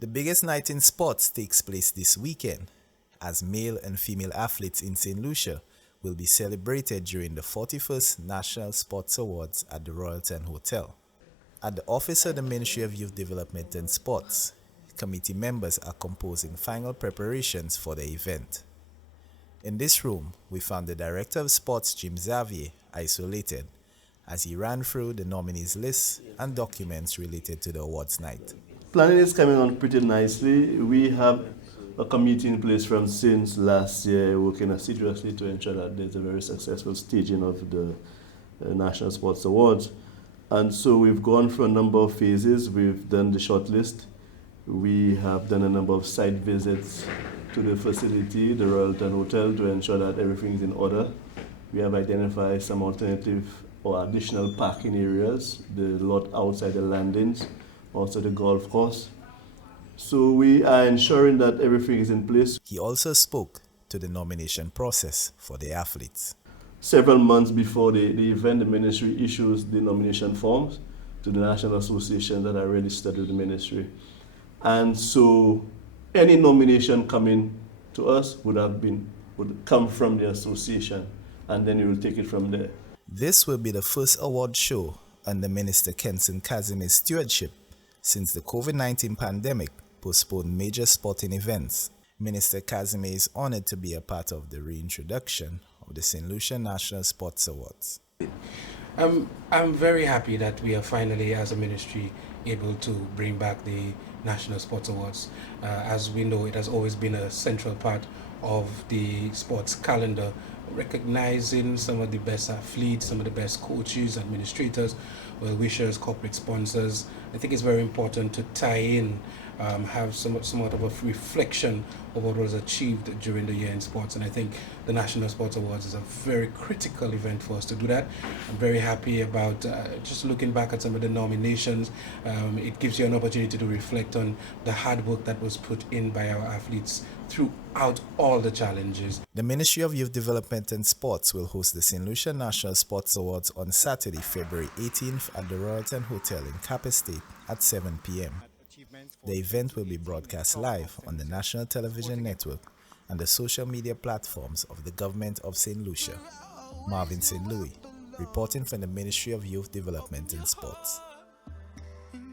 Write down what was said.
The biggest night in sports takes place this weekend, as male and female athletes in St. Lucia will be celebrated during the 41st National Sports Awards at the Royalton Hotel. At the Office of the Ministry of Youth Development and Sports, committee members are composing final preparations for the event. In this room, we found the Director of Sports, Jim Xavier, isolated, as he ran through the nominees list and documents related to the awards night. Planning is coming on pretty nicely. We have a committee in place from since last year, working assiduously to ensure that there's a very successful staging of the National Sports Awards. And so we've gone through a number of phases. We've done the shortlist. We have done a number of site visits to the facility, the Royalton Hotel, to ensure that everything is in order. We have identified some alternative or additional parking areas, the lot outside the landings, also the golf course. So we are ensuring that everything is in place. He also spoke to the nomination process for the athletes. Several months before the event, the ministry issues the nomination forms to the national associations that are registered with the ministry. And so any nomination coming to us would come from the association, and then we will take it from there. This will be the first award show under Minister Kenson Kazimir's stewardship since the COVID-19 pandemic postponed major sporting events. Minister Kazimir is honored to be a part of the reintroduction of the St. Lucia National Sports Awards. I'm very happy that we are finally, as a ministry, able to bring back the National Sports Awards. As we know, it has always been a central part of the sports calendar, recognizing some of the best athletes, some of the best coaches, administrators, well-wishers, corporate sponsors. I think it's very important to tie in, have somewhat of a reflection of what was achieved during the year in sports, and I think the National Sports Awards is a very critical event for us to do that. I'm very happy about just looking back at some of the nominations. It gives you an opportunity to reflect on the hard work that was put in by our athletes throughout all the challenges. The Ministry of Youth Development and Sports will host the St. Lucia National Sports Awards on Saturday, February 18th at the Royalton Hotel in Cap Estate at 7 p.m. The event will be broadcast live on the National Television Network and the social media platforms of the Government of St. Lucia. Marvin St. Louis, reporting from the Ministry of Youth Development and Sports.